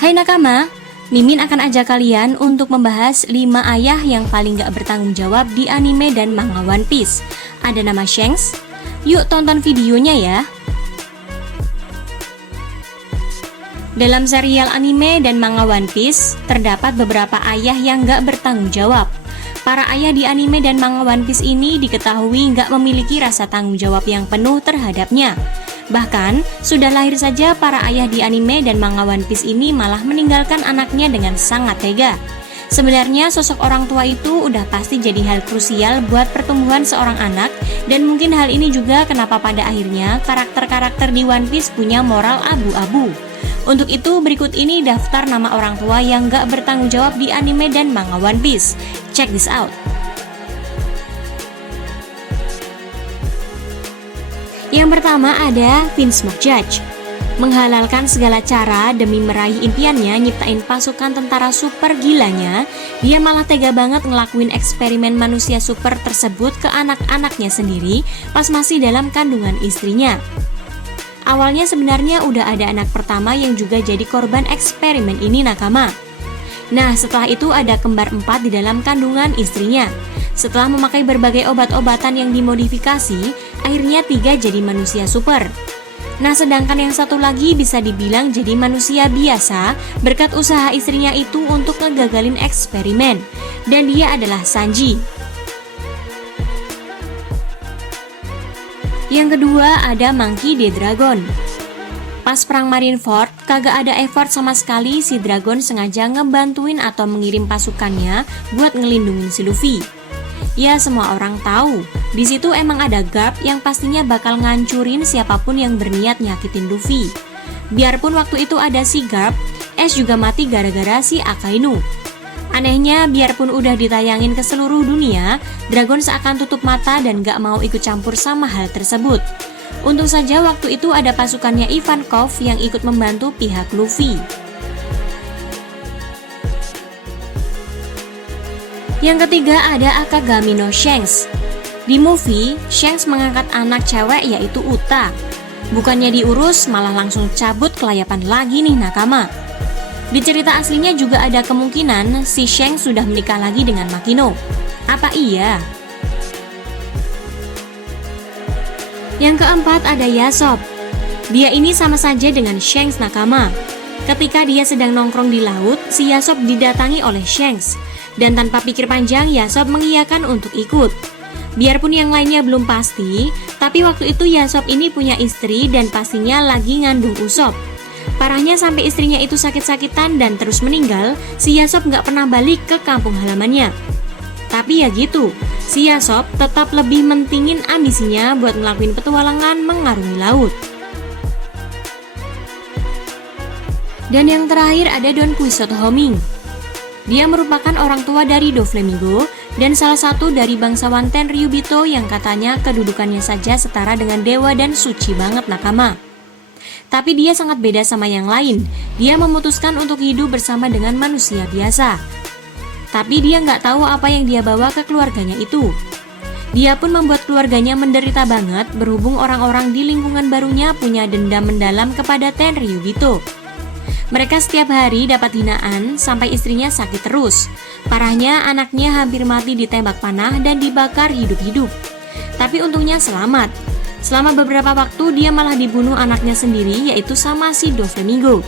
Hai nakama, Mimin akan ajak kalian untuk membahas 5 ayah yang paling gak bertanggung jawab di anime dan manga One Piece. Ada nama Shanks. Yuk tonton videonya ya. Dalam serial anime dan manga One Piece, terdapat beberapa ayah yang gak bertanggung jawab. Para ayah di anime dan manga One Piece ini diketahui gak memiliki rasa tanggung jawab yang penuh terhadapnya. Bahkan, sudah lahir saja para ayah di anime dan manga One Piece ini malah meninggalkan anaknya dengan sangat tega. Sebenarnya sosok orang tua itu udah pasti jadi hal krusial buat pertumbuhan seorang anak, dan mungkin hal ini juga kenapa pada akhirnya karakter-karakter di One Piece punya moral abu-abu. Untuk itu berikut ini daftar nama orang tua yang gak bertanggung jawab di anime dan manga One Piece. Check this out. Yang pertama ada Vince McJudge. Menghalalkan segala cara demi meraih impiannya nyiptain pasukan tentara super gilanya, dia malah tega banget ngelakuin eksperimen manusia super tersebut ke anak-anaknya sendiri pas masih dalam kandungan istrinya. Awalnya sebenarnya udah ada anak pertama yang juga jadi korban eksperimen ini nakama. Nah, setelah itu ada kembar 4 di dalam kandungan istrinya. Setelah memakai berbagai obat-obatan yang dimodifikasi, akhirnya 3 jadi manusia super. Nah, sedangkan yang satu lagi bisa dibilang jadi manusia biasa berkat usaha istrinya itu untuk ngegagalin eksperimen. Dan dia adalah Sanji. Yang kedua ada Monkey D. Dragon. Pas perang Marineford, kagak ada effort sama sekali si Dragon sengaja ngebantuin atau mengirim pasukannya buat ngelindungin si Luffy. Ya, semua orang tahu, di situ emang ada Garp yang pastinya bakal ngancurin siapapun yang berniat nyakitin Luffy. Biarpun waktu itu ada si Garp, Ash juga mati gara-gara si Akainu. Anehnya, biarpun udah ditayangin ke seluruh dunia, Dragon seakan tutup mata dan gak mau ikut campur sama hal tersebut. Untung saja waktu itu ada pasukannya Ivankov yang ikut membantu pihak Luffy. Yang ketiga ada Akagami no Shanks. Di movie, Shanks mengangkat anak cewek yaitu Uta. Bukannya diurus, malah langsung cabut kelayapan lagi nih nakama. Di cerita aslinya juga ada kemungkinan si Shanks sudah menikah lagi dengan Makino. Apa iya? Yang keempat ada Yasop. Dia ini sama saja dengan Shanks nakama. Ketika dia sedang nongkrong di laut, si Yasop didatangi oleh Shanks. Dan tanpa pikir panjang, Yasop mengiyakan untuk ikut. Biarpun yang lainnya belum pasti, tapi waktu itu Yasop ini punya istri dan pastinya lagi ngandung Usop. Parahnya sampai istrinya itu sakit-sakitan dan terus meninggal, si Yasop gak pernah balik ke kampung halamannya. Tapi ya gitu, si Yasop tetap lebih mentingin ambisinya buat ngelakuin petualangan mengarungi laut. Dan yang terakhir ada Don Quixote Homing. Dia merupakan orang tua dari Doflamingo dan salah satu dari bangsawan Tenryubito yang katanya kedudukannya saja setara dengan dewa dan suci banget nakama. Tapi dia sangat beda sama yang lain. Dia memutuskan untuk hidup bersama dengan manusia biasa. Tapi dia nggak tahu apa yang dia bawa ke keluarganya itu. Dia pun membuat keluarganya menderita banget berhubung orang-orang di lingkungan barunya punya dendam mendalam kepada Tenryubito. Mereka setiap hari dapat hinaan sampai istrinya sakit terus. Parahnya anaknya hampir mati ditembak panah dan dibakar hidup-hidup. Tapi untungnya selamat. Selama beberapa waktu dia malah dibunuh anaknya sendiri yaitu sama si Doflamingo.